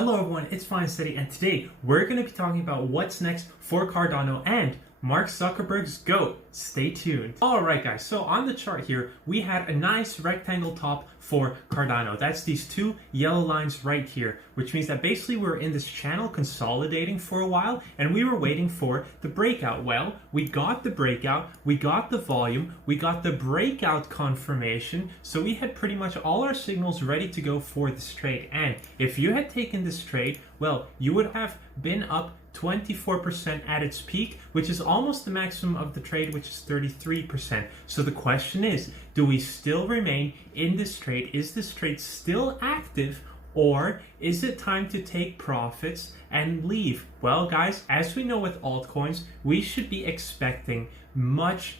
Hello everyone, it's Fine Steady, and today we're going to be talking about what's next for Cardano and Mark Zuckerberg's GOAT. Stay tuned. Alright guys, so on the chart here, we had a nice rectangle top for Cardano. That's these two yellow lines right here, which means that basically we were in this channel consolidating for a while, and we were waiting for the breakout. Well, we got the breakout, we got the volume, we got the breakout confirmation, so we had pretty much all our signals ready to go for this trade. And if you had taken this trade, well, you would have been up 24% at its peak, which is almost the maximum of the trade, which is 33%. So the question is, do we still remain in this trade? Is this trade still active, or is it time to take profits and leave? Well guys, as we know with altcoins, we should be expecting much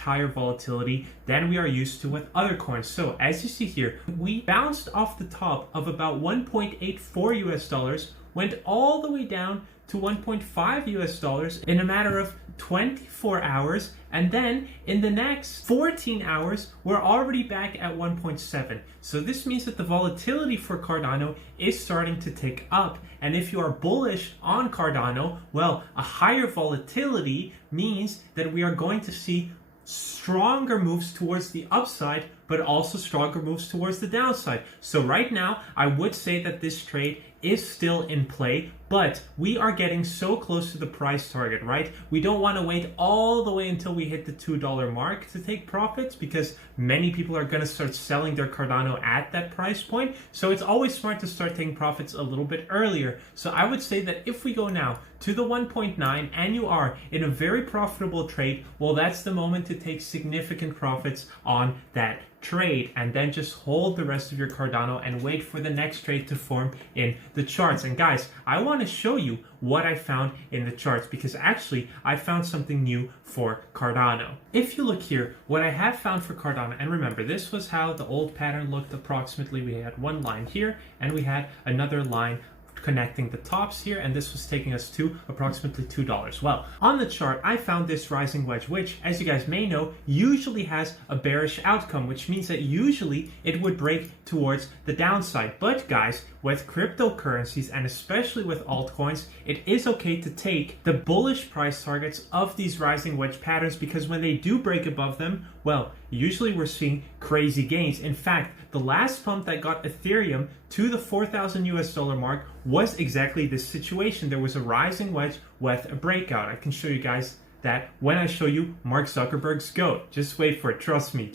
higher volatility than we are used to with other coins. So as you see here, we bounced off the top of about 1.84 US dollars, went all the way down to 1.5 US dollars in a matter of 24 hours, and then in the next 14 hours we're already back at 1.7. So this means that the volatility for Cardano is starting to tick up, and if you are bullish on Cardano, well, a higher volatility means that we are going to see stronger moves towards the upside, but also stronger moves towards the downside. So right now I would say that this trade is still in play, but we are getting so close to the price target, right? We don't want to wait all the way until we hit the $2 mark to take profits, because many people are going to start selling their Cardano at that price point. So it's always smart to start taking profits a little bit earlier. So I would say that if we go now to the 1.9 and you are in a very profitable trade, well, that's the moment to take significant profits on that trade, and then just hold the rest of your Cardano and wait for the next trade to form in the charts. And guys, I want to show you what I found in the charts, because actually I found something new for Cardano. If you look here, what I have found for Cardano, and remember, this was how the old pattern looked approximately. We had one line here and we had another line connecting the tops here, and this was taking us to approximately $2. Well, on the chart I found this rising wedge, which, as you guys may know, usually has a bearish outcome, which means that usually it would break towards the downside. But guys, with cryptocurrencies and especially with altcoins, it is okay to take the bullish price targets of these rising wedge patterns, because when they do break above them, well, usually we're seeing crazy gains. In fact, the last pump that got Ethereum to the 4,000 US dollar mark was exactly this situation. There was a rising wedge with a breakout. I can show you guys that when I show you Mark Zuckerberg's GOAT. Just wait for it, trust me.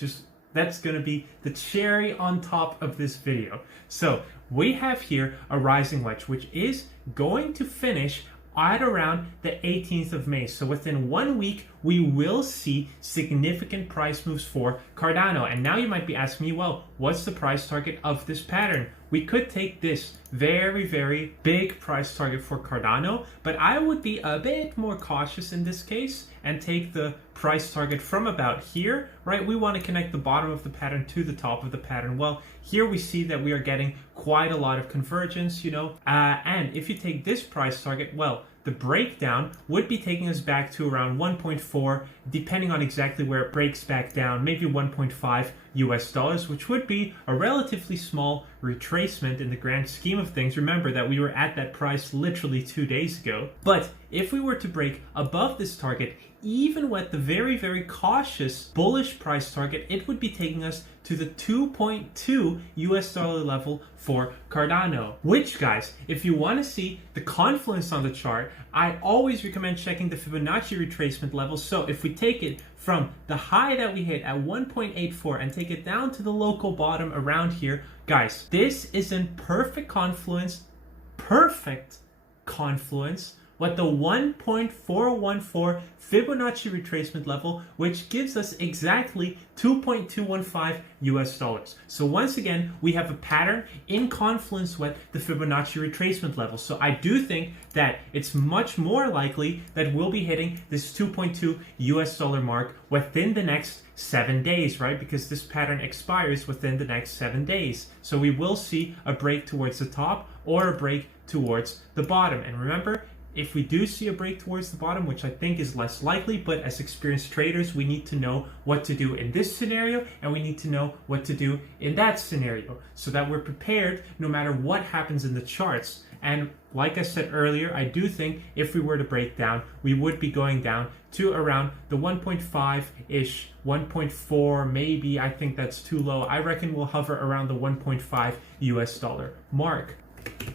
That's gonna be the cherry on top of this video. So we have here a rising wedge, which is going to finish at around the 18th of May. So within 1 week, we will see significant price moves for Cardano. And now you might be asking me, well, what's the price target of this pattern? We could take this very big price target for Cardano, but I would be a bit more cautious in this case and take the price target from about here, right? We want to connect the bottom of the pattern to the top of the pattern. Well, here we see that we are getting quite a lot of convergence, and if you take this price target, well, the breakdown would be taking us back to around 1.4, depending on exactly where it breaks back down, maybe 1.5 US dollars, which would be a relatively small retracement in the grand scheme of things. Remember that we were at that price literally 2 days ago. But if we were to break above this target, even with the very cautious bullish price target, it would be taking us to the 2.2 US dollar level for Cardano, which, guys, if you want to see the confluence on the chart, I always recommend checking the Fibonacci retracement level. So if we take it from the high that we hit at 1.84 and take it down to the local bottom around here, guys, this is in perfect confluence with the 1.414 Fibonacci retracement level, which gives us exactly 2.215 US dollars. So once again, we have a pattern in confluence with the Fibonacci retracement level. So I do think that it's much more likely that we'll be hitting this 2.2 US dollar mark within the next 7 days, right? Because this pattern expires within the next 7 days. So we will see a break towards the top or a break towards the bottom. And remember, if we do see a break towards the bottom, which I think is less likely, but as experienced traders, we need to know what to do in this scenario, and we need to know what to do in that scenario, so that we're prepared no matter what happens in the charts. And like I said earlier, I do think if we were to break down, we would be going down to around the 1.5-ish, 1.4 maybe. I think that's too low. I reckon we'll hover around the 1.5 US dollar mark.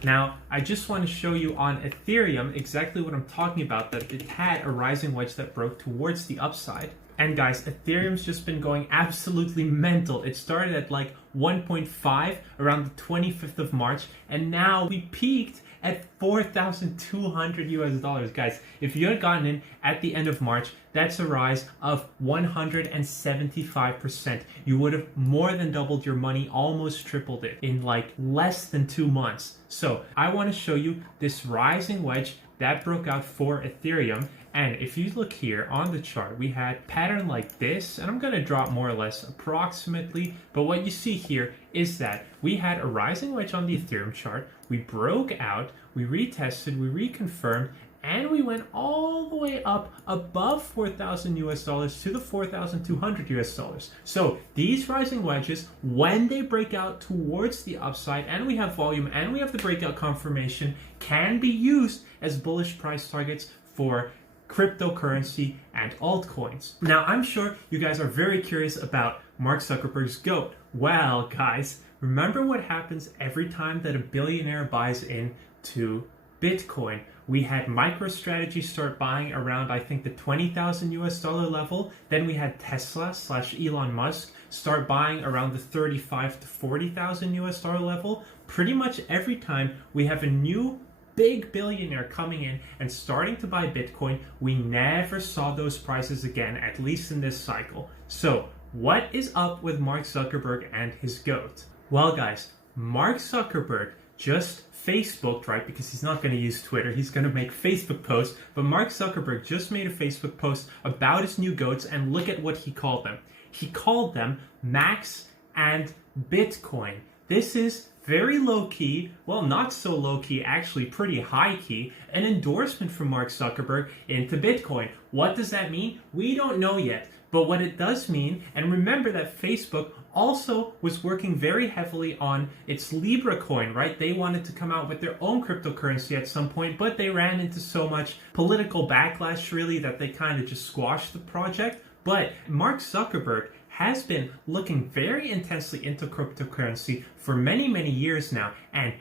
Now, I just want to show you on Ethereum exactly what I'm talking about, that it had a rising wedge that broke towards the upside. And guys, Ethereum's just been going absolutely mental. It started at like 1.5 around the 25th of March, and now we peaked at 4,200 US dollars. Guys, if you had gotten in at the end of March, that's a rise of 175%. You would have more than doubled your money, almost tripled it in like less than 2 months. So I want to show you this rising wedge that broke out for Ethereum. And if you look here on the chart, we had pattern like this, and I'm going to drop more or less approximately, but what you see here is that we had a rising wedge on the Ethereum chart, we broke out, we retested, we reconfirmed, and we went all the way up above 4,000 US dollars to the 4,200 US dollars. So these rising wedges, when they break out towards the upside, and we have volume, and we have the breakout confirmation, can be used as bullish price targets for cryptocurrency and altcoins. Now, I'm sure you guys are very curious about Mark Zuckerberg's GOAT. Well, guys, remember what happens every time that a billionaire buys into Bitcoin? We had MicroStrategy start buying around, I think, the 20,000 US dollar level. Then we had Tesla / Elon Musk start buying around the 35 to 40,000 US dollar level. Pretty much every time we have a new big billionaire coming in and starting to buy Bitcoin, we never saw those prices again, at least in this cycle. So what is up with Mark Zuckerberg and his GOAT? Well, guys, Mark Zuckerberg just Facebooked, right? Because he's not going to use Twitter. He's going to make Facebook posts. But Mark Zuckerberg just made a Facebook post about his new GOATs, and look at what he called them. He called them Max and Bitcoin. This is very low-key, well, not so low-key, actually pretty high-key, an endorsement from Mark Zuckerberg into Bitcoin. What does that mean? We don't know yet. But what it does mean, and remember that Facebook also was working very heavily on its Libra coin, right? They wanted to come out with their own cryptocurrency at some point, but they ran into so much political backlash, really, that they kind of just squashed the project. But Mark Zuckerberg has been looking very intensely into cryptocurrency for many, many years now. And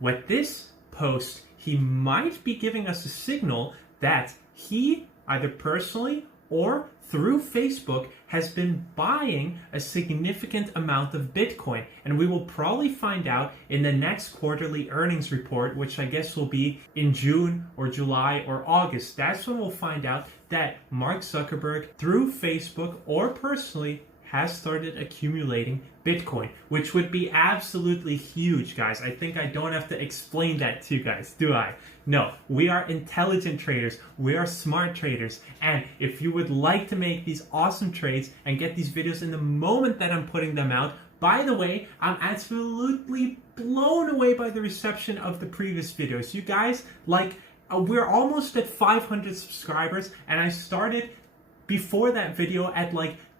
with this post, he might be giving us a signal that he, either personally or through Facebook, has been buying a significant amount of Bitcoin. And we will probably find out in the next quarterly earnings report, which I guess will be in June or July or August. That's when we'll find out that Mark Zuckerberg, through Facebook or personally, has started accumulating Bitcoin, which would be absolutely huge, guys. I think I don't have to explain that to you guys, do I? No, we are intelligent traders. We are smart traders. And if you would like to make these awesome trades and get these videos in the moment that I'm putting them out, by the way, I'm absolutely blown away by the reception of the previous videos. You guys, we're almost at 500 subscribers, and I started before that video at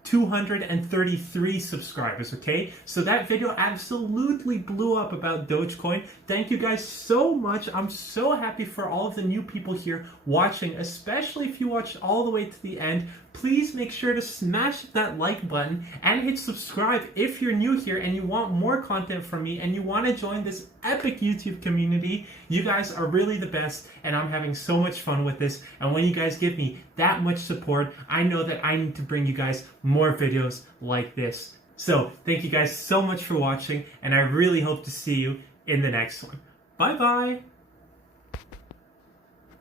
233 subscribers, okay? So that video absolutely blew up about Dogecoin. Thank you guys so much. I'm so happy for all of the new people here watching, especially if you watched all the way to the end. Please make sure to smash that like button and hit subscribe if you're new here and you want more content from me and you want to join this epic YouTube community. You guys are really the best, and I'm having so much fun with this. And when you guys give me that much support, I know that I need to bring you guys more videos like this. So thank you guys so much for watching, and I really hope to see you in the next one. Bye bye.